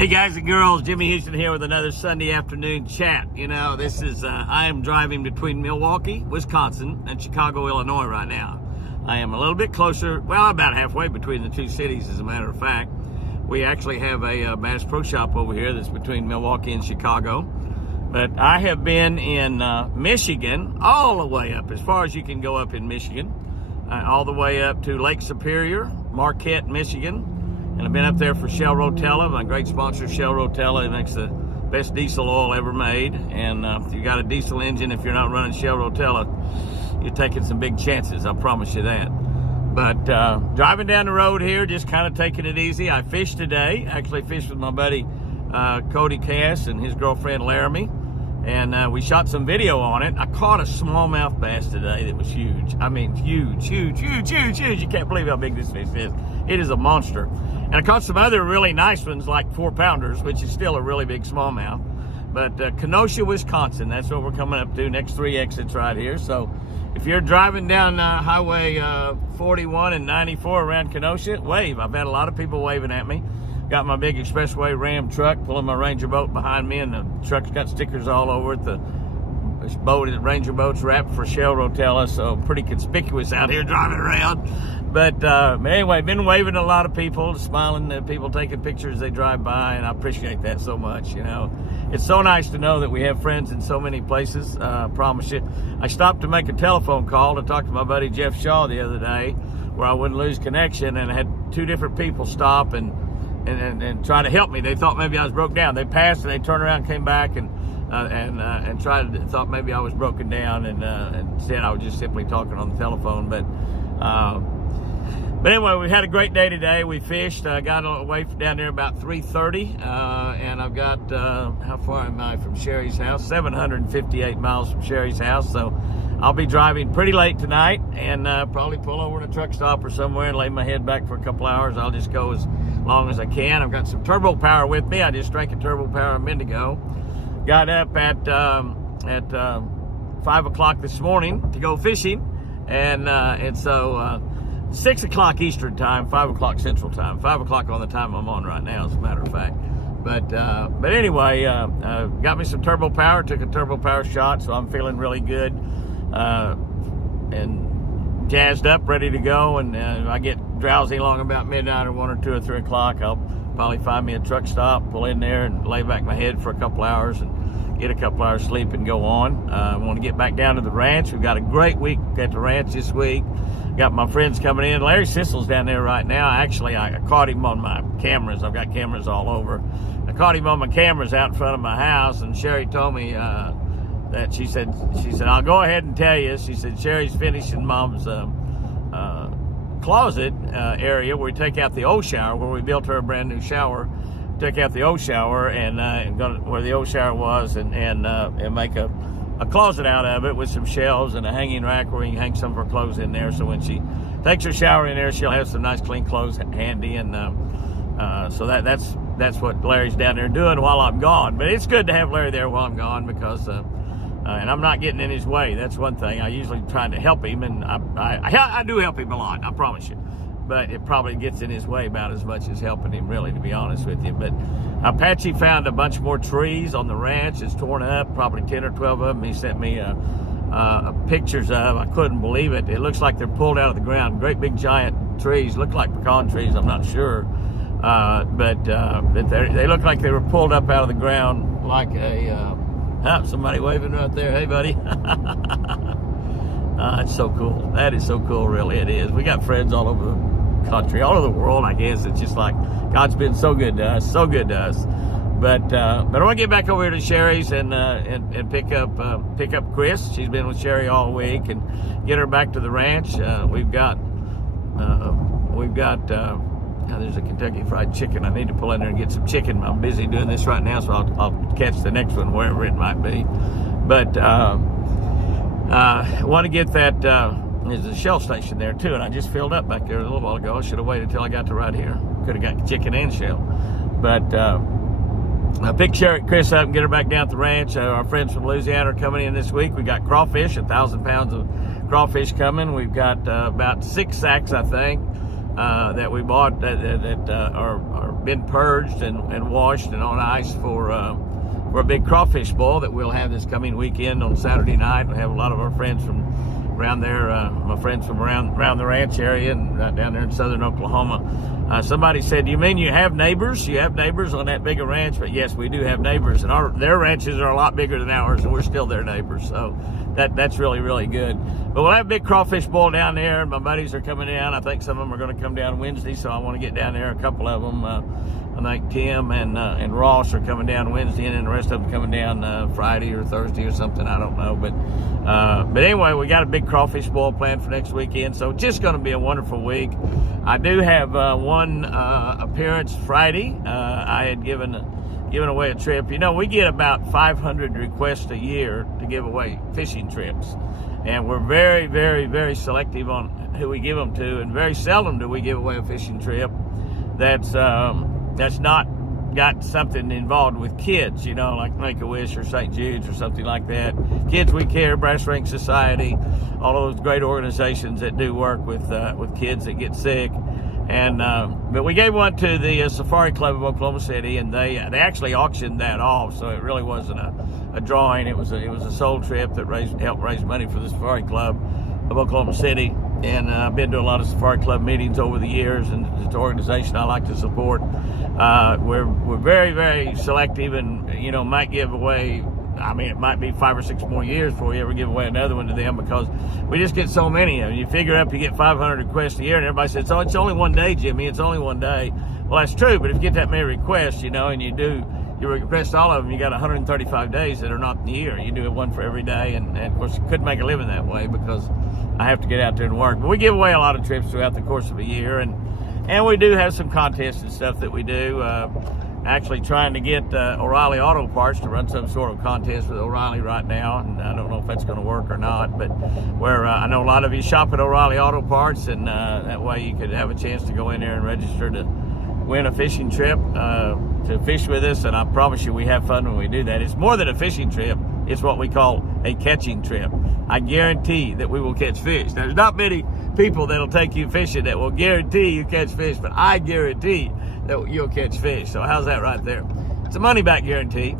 Hey guys and girls, Jimmy Houston here with another Sunday afternoon chat. You know, this is, I am driving between Milwaukee, Wisconsin, and Chicago, Illinois right now. I am a little bit closer, well, about halfway between the two cities, as a matter of fact. We actually have a Bass Pro Shop over here that's between Milwaukee and Chicago. But I have been in Michigan, all the way up, as far as you can go up in Michigan, all the way up to Lake Superior, Marquette, Michigan. And I've been up there for Shell Rotella, my great sponsor, Shell Rotella. It makes the best diesel oil ever made. And if you got a diesel engine, if you're not running Shell Rotella, you're taking some big chances, I promise you that. But driving down the road here, just kind of taking it easy. I fished today, actually fished with my buddy Cody Cass and his girlfriend Laramie. And we shot some video on it. I caught a smallmouth bass today that was huge. I mean, huge, huge, huge, huge, huge. You can't believe how big this fish is. It is a monster. And I caught some other really nice ones, like 4-pounders, which is still a really big smallmouth. But Kenosha, Wisconsin, that's what we're coming up to. Next 3 exits right here. So if you're driving down Highway 41 and 94 around Kenosha, wave. I've had a lot of people waving at me. Got my big expressway Ram truck pulling my Ranger boat behind me, and the truck's got stickers all over it. The Ranger boat's wrapped for Shell Rotella, so pretty conspicuous out here driving around. But anyway, been waving to a lot of people, smiling at people, taking pictures as they drive by, and I appreciate that so much. You know, it's so nice to know that we have friends in so many places. I promise you. I stopped to make a telephone call to talk to my buddy Jeff Shaw the other day, where I wouldn't lose connection, and I had 2 different people stop and try to help me. They thought maybe I was broke down. They passed and they turned around, came back and thought maybe I was broken down, and instead I was just simply talking on the telephone. But anyway, we had a great day today. We fished. I got away from down there about 3:30, and I've got, how far am I from Sherry's house? 758 miles from Sherry's house. So I'll be driving pretty late tonight, and probably pull over at a truck stop or somewhere and lay my head back for a couple hours. I'll just go as long as I can. I've got some turbo power with me. I just drank a turbo power a minute ago. Got up at 5 o'clock this morning to go fishing, and so 6 o'clock Eastern time, 5 o'clock Central time, 5 o'clock on the time I'm on right now, as a matter of fact. But anyway, got me some turbo power, took a turbo power shot, so I'm feeling really good and jazzed up, ready to go. And I get drowsy along about midnight or 1 or 2 or 3 o'clock, I'll probably find me a truck stop, pull in there and lay back my head for a couple hours and get a couple hours sleep and go on. I want to get back down to the ranch. We've got a great week at the ranch this week. Got my friends coming in. Larry Sissel's down there right now. Actually, I caught him on my cameras. I've got cameras all over. I caught him on my cameras out in front of my house, and Sherry told me that she said, I'll go ahead and tell you. She said, Sherry's finishing Mom's closet area where we take out the old shower, where we built her a brand new shower. Took out the old shower and go to where the old shower was and make a closet out of it with some shelves and a hanging rack where you can hang some of her clothes in there. So when she takes her shower in there, she'll have some nice clean clothes handy. And so that's what Larry's down there doing while I'm gone. But it's good to have Larry there while I'm gone, because and I'm not getting in his way. That's one thing. I usually try to help him, and I do help him a lot, I promise you. But it probably gets in his way about as much as helping him, really, to be honest with you. But Apache found a bunch more trees on the ranch. It's torn up, probably 10 or 12 of them. He sent me pictures of. I couldn't believe it. It looks like they're pulled out of the ground. Great big giant trees. Look like pecan trees, I'm not sure. But they look like they were pulled up out of the ground like a... somebody waving right there. Hey, buddy. It's so cool. That is so cool, really. It is. We got friends all over the country, all over the world, I guess. It's just like God's been so good to us, so good to us. But I want to get back over here to Sherry's and pick up Chris. She's been with Sherry all week, and get her back to the ranch. We've got there's a Kentucky Fried Chicken. I need to pull in there and get some chicken. I'm busy doing this right now, so I'll catch the next one wherever it might be. But I want to get that. There's a Shell station there too, and I just filled up back there a little while ago. I should have waited till I got to right here. Could have got chicken and Shell. But I picked Chris up and get her back down at the ranch. Our friends from Louisiana are coming in this week. We got crawfish, 1,000 pounds of crawfish coming. We've got about 6 sacks, I think, that we bought that are been purged and washed and on ice for a big crawfish boil that we'll have this coming weekend on Saturday night. We have a lot of our friends from around there, my friends from around the ranch area and down there in southern Oklahoma. Somebody said, "You mean you have neighbors? You have neighbors on that big a ranch?" But yes, we do have neighbors, and their ranches are a lot bigger than ours, and we're still their neighbors. So that's really, really good. But we'll have a big crawfish boil down there, and my buddies are coming down. I think some of them are going to come down Wednesday, so I want to get down there. A couple of them, I think Tim and Ross are coming down Wednesday, and then the rest of them coming down Friday or Thursday or something. I don't know, but anyway, we got a big crawfish boil planned for next weekend, so it's just going to be a wonderful week. I do have one appearance Friday. I had given away a trip. You know, we get about 500 requests a year to give away fishing trips, and we're very, very, very selective on who we give them to, and very seldom do we give away a fishing trip that's not got something involved with kids, you know, like Make-A-Wish or St. Jude's or something like that. Kids We Care, Brass Ring Society, all of those great organizations that do work with kids that get sick. And but we gave one to the Safari Club of Oklahoma City, and they actually auctioned that off, so it really wasn't a drawing. It was a soul trip that helped raise money for the Safari Club of Oklahoma City. And I've been to a lot of Safari Club meetings over the years, and it's an organization I like to support. We're very, very selective, and you know, might give away. I mean, it might be 5 or 6 more years before we ever give away another one to them, because we just get so many. I mean, you figure up, you get 500 requests a year, and everybody says, "Oh, it's only one day, Jimmy. It's only one day." Well, that's true, but if you get that many requests, you know, and you request all of them, you got 135 days that are not in the year. You do one for every day, and of course, you couldn't make a living that way because I have to get out there and work. But we give away a lot of trips throughout the course of a year, and we do have some contests and stuff that we do. Actually trying to get O'Reilly Auto Parts to run some sort of contest with O'Reilly right now, and I don't know if that's going to work or not, but where I know a lot of you shop at O'Reilly Auto Parts, and that way you could have a chance to go in there and register to win a fishing trip to fish with us, and I promise you we have fun when we do that. It's more than a fishing trip. It's what we call a catching trip. I guarantee that we will catch fish. There's not many people that'll take you fishing that will guarantee you catch fish, but I guarantee that you'll catch fish. So how's that right there? It's a money back guarantee.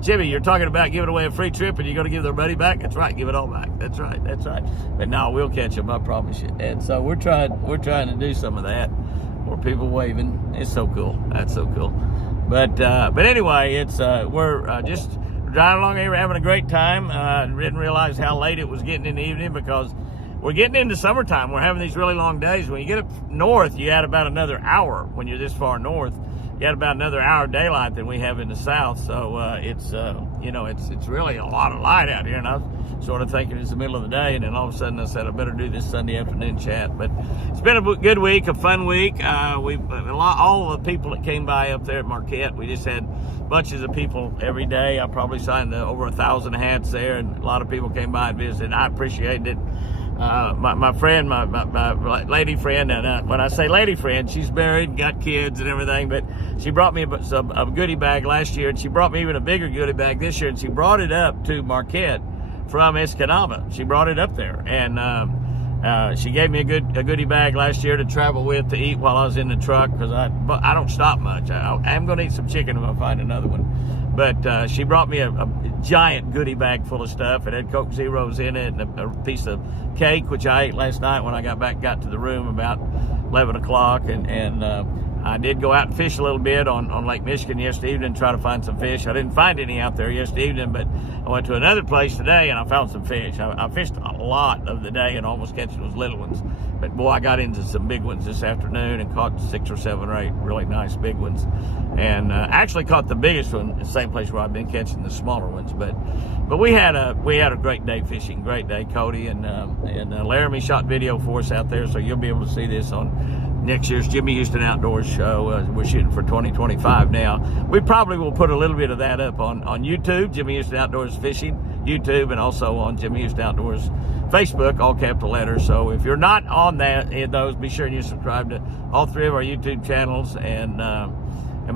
Jimmy, you're talking about giving away a free trip and you're going to give their money back? That's right, give it all back. That's right. But no, we'll catch them, I promise you. And so we're trying to do some of that. More people waving. It's so cool. That's so cool. But anyway, it's we're just driving along here, having a great time. Didn't realize how late it was getting in the evening because we're getting into summertime. We're having these really long days. When you get up north, you add about another hour. When you're this far north, you add about another hour of daylight than we have in the south. So it's really a lot of light out here. And I was sort of thinking it's the middle of the day, and then all of a sudden I said I better do this Sunday afternoon chat. But it's been a good week, a fun week. All of the people that came by up there at Marquette, we just had bunches of people every day. I probably signed over 1,000 hats there, and a lot of people came by and visited. I appreciated it. My friend, my lady friend, and when I say lady friend, she's married, got kids and everything, but she brought me a goodie bag last year, and she brought me even a bigger goodie bag this year, and she brought it up to Marquette from Escanaba. She brought it up there, and she gave me a goodie bag last year to travel with to eat while I was in the truck, because I don't stop much. I am going to eat some chicken if I find another one. But she brought me a giant goodie bag full of stuff. It had Coke Zeros in it and a piece of cake, which I ate last night when I got to the room about 11 o'clock. And I did go out and fish a little bit on Lake Michigan yesterday evening, try to find some fish. I didn't find any out there yesterday evening, but I went to another place today and I found some fish. I fished a lot of the day and almost catching those little ones. But boy, I got into some big ones this afternoon and caught 6 or 7 or 8 really nice big ones. And actually caught the biggest one, the same place where I've been catching the smaller ones. But we had a great day fishing, great day. Cody and Laramie shot video for us out there, so you'll be able to see this on next year's Jimmy Houston Outdoors show. We're shooting for 2025 now. We probably will put a little bit of that up on YouTube, Jimmy Houston Outdoors Fishing, YouTube, and also on Jimmy Houston Outdoors Facebook, all capital letters. So if you're not on those, be sure you subscribe to all 3 of our YouTube channels, and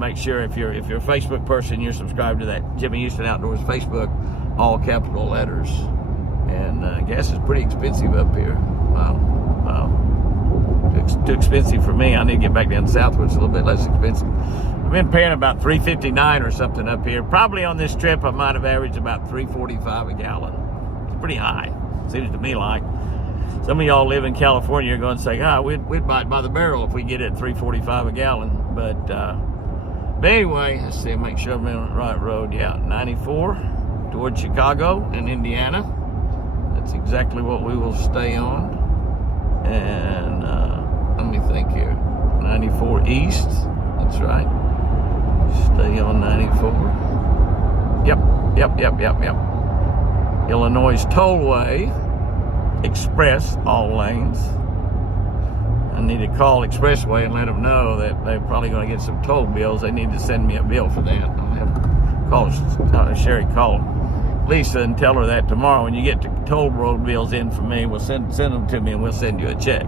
make sure if you're a Facebook person, you're subscribed to that Jimmy Houston Outdoors Facebook, all capital letters. And gas is pretty expensive up here. Wow. too expensive for me. I need to get back down south where it's a little bit less expensive. I've been paying about $3.59 or something up here. Probably on this trip I might have averaged about $3.45 a gallon. It's pretty high, seems to me like. Some of y'all live in California are going to say, we'd buy it by the barrel if we get it at $3.45 a gallon. But anyway, let's see, make sure I'm on the right road. Yeah, 94 towards Chicago and Indiana. That's exactly what we will stay on. And let me think here. 94 east, that's right. Stay on 94. Yep. Illinois Tollway Express, all lanes. I need to call Expressway and let them know that they're probably going to get some toll bills. They need to send me a bill for that. I'll have to call Sherry, call Lisa and tell her that tomorrow when you get the toll road bills in for me, we'll send them to me and we'll send you a check.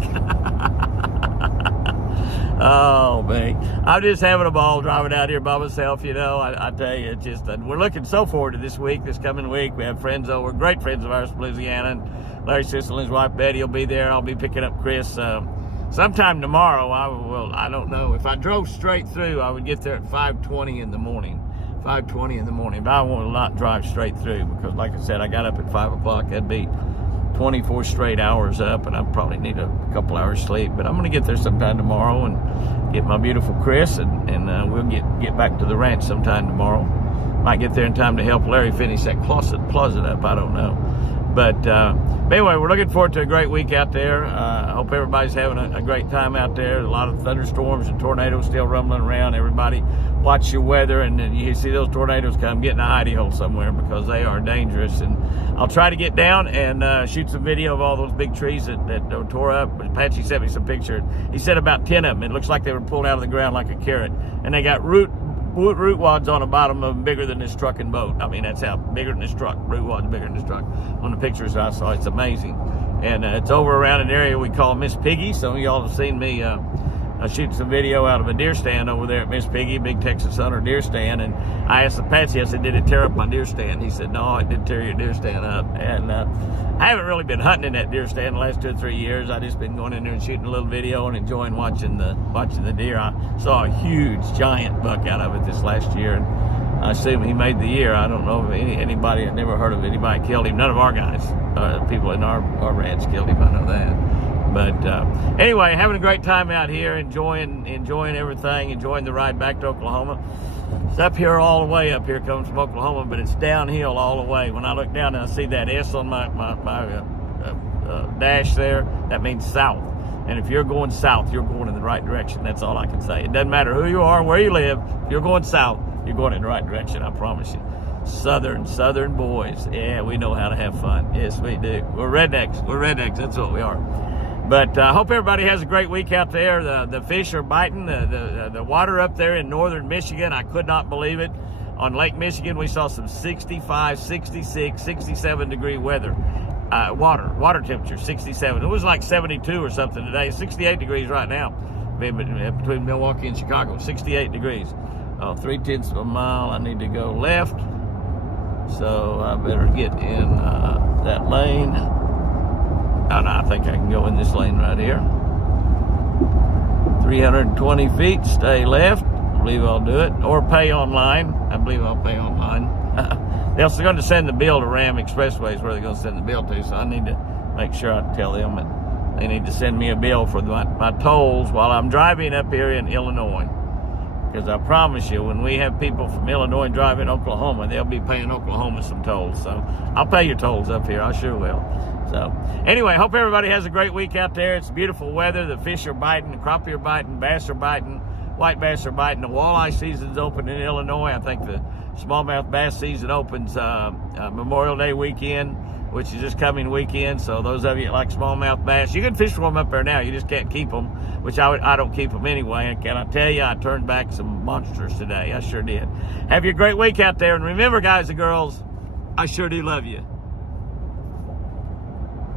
Oh, man. I'm just having a ball driving out here by myself, you know. I tell you, it's just, we're looking so forward to this week, this coming week. We have friends over, great friends of ours from Louisiana, and Larry Siskel and his wife Betty will be there. I'll be picking up Chris sometime tomorrow. I don't know. If I drove straight through, I would get there at 5:20 in the morning. 5:20 in the morning. But I will not drive straight through because, like I said, I got up at 5 o'clock. That'd be 24 straight hours up, and I probably need a couple hours sleep. But I'm going to get there sometime tomorrow and get my beautiful Chris, and we'll get back to the ranch sometime tomorrow. Might get there in time to help Larry finish that closet up. I don't know. But anyway, we're looking forward to a great week out there. I hope everybody's having a great time out there. A lot of thunderstorms and tornadoes still rumbling around. Everybody watch your weather, and then you see those tornadoes come, get in a hidey hole somewhere because they are dangerous. And I'll try to get down and shoot some video of all those big trees that were tore up. Apache sent me some pictures. He said about 10 of them. It looks like they were pulled out of the ground like a carrot. And they got root wads on the bottom of them bigger than this truck and boat. I mean, that's how bigger than this truck. Root wads bigger than this truck. On the pictures I saw, it's amazing. And it's over around an area we call Miss Piggy. Some of y'all have seen me shoot some video out of a deer stand over there at Miss Piggy, big Texas Hunter deer stand. And I asked Apache, I said, did it tear up my deer stand? He said, no, it didn't tear your deer stand up. And I haven't really been hunting in that deer stand the last 2 or 3 years. I just been going in there and shooting a little video and enjoying watching the deer. I saw a huge giant buck out of it this last year. And I assume he made the year. I don't know if anybody, I've never heard of anybody killed him. None of our guys, people in our ranch killed him, I know that. But anyway, having a great time out here, enjoying everything, enjoying the ride back to Oklahoma. It's up here all the way. Up here comes from Oklahoma, but it's downhill all the way. When I look down and I see that S on my dash there, that means south. And if you're going south, you're going in the right direction. That's all I can say. It doesn't matter who you are, where you live. If you're going south, you're going in the right direction, I promise you. Southern boys. Yeah, we know how to have fun. Yes, we do. We're rednecks. That's what we are. But I hope everybody has a great week out there. The fish are biting. The water up there in northern Michigan, I could not believe it. On Lake Michigan, we saw some 65, 66, 67 degree weather. Water temperature, 67. It was like 72 or something today. 68 degrees right now between Milwaukee and Chicago. 68 degrees. 3/10 of a mile. I need to go left. So I better get in that lane. Oh, no, I think I can go in this lane right here. 320 feet, stay left. I believe I'll do it. Or pay online. I believe I'll pay online. They're going to send the bill to Ram Expressways where they're going to send the bill to, so I need to make sure I tell them that they need to send me a bill for my tolls while I'm driving up here in Illinois. Because I promise you, when we have people from Illinois driving Oklahoma, they'll be paying Oklahoma some tolls. So I'll pay your tolls up here. I sure will. So anyway, hope everybody has a great week out there. It's beautiful weather. The fish are biting. The crappie are biting. Bass are biting. White bass are biting. The walleye season's open in Illinois. I think the smallmouth bass season opens Memorial Day weekend, which is this coming weekend. So those of you that like smallmouth bass, you can fish for them up there now. You just can't keep them, which I don't keep them anyway. And can I tell you, I turned back some monsters today. I sure did. Have you a great week out there. And remember, guys and girls, I sure do love you.